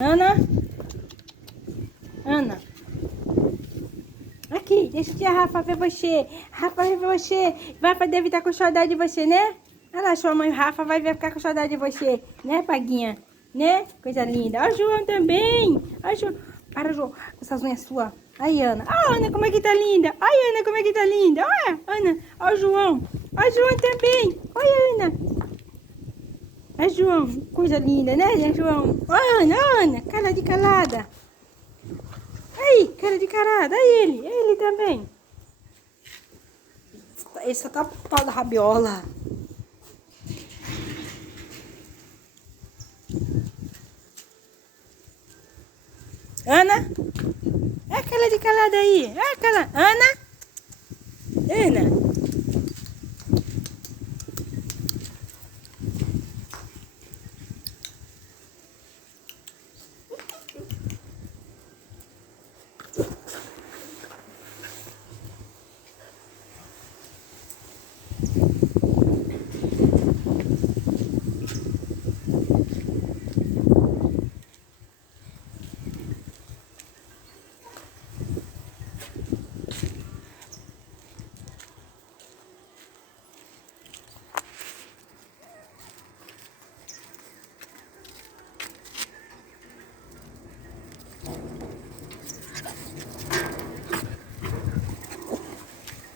Ana? Ana? Aqui, deixa a tia Rafa ver você. Rafa vai ver você. Rafa deve estar com saudade de você, né? Olha lá, sua mãe Rafa vai ficar com saudade de você. Né, Paguinha? Né? Coisa linda. Ó, o João também. Ó, João. Para, João. Com essas unhas suas. Aí, Ana. Ó, Ana, como é que tá linda. Ai, Ana, como é que tá linda. Olha, Ana. Ó, o João. Ó, o João também. Olha, Ana. Ó, João. Coisa linda, né, João? Ó, Ana, Ana. Cara de calada. Aí, cara de carada, aí ele também. Ele só tá pro pau da rabiola. Ana? É aquela de calada aí. É aquela. Ana? Ana?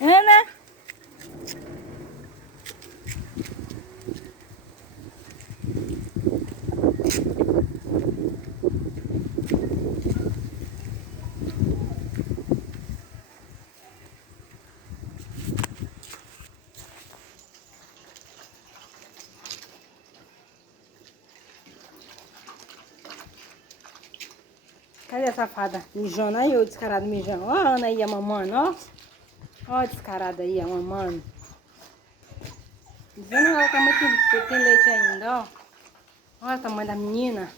Ana? Cadê a safada? Mijando aí, ô descarado mijando. Ó a Ana aí, a mamando, ó. Ó a descarada aí, a mamando. Dizendo ela tá muito tem leite ainda, ó. Olha o tamanho da menina.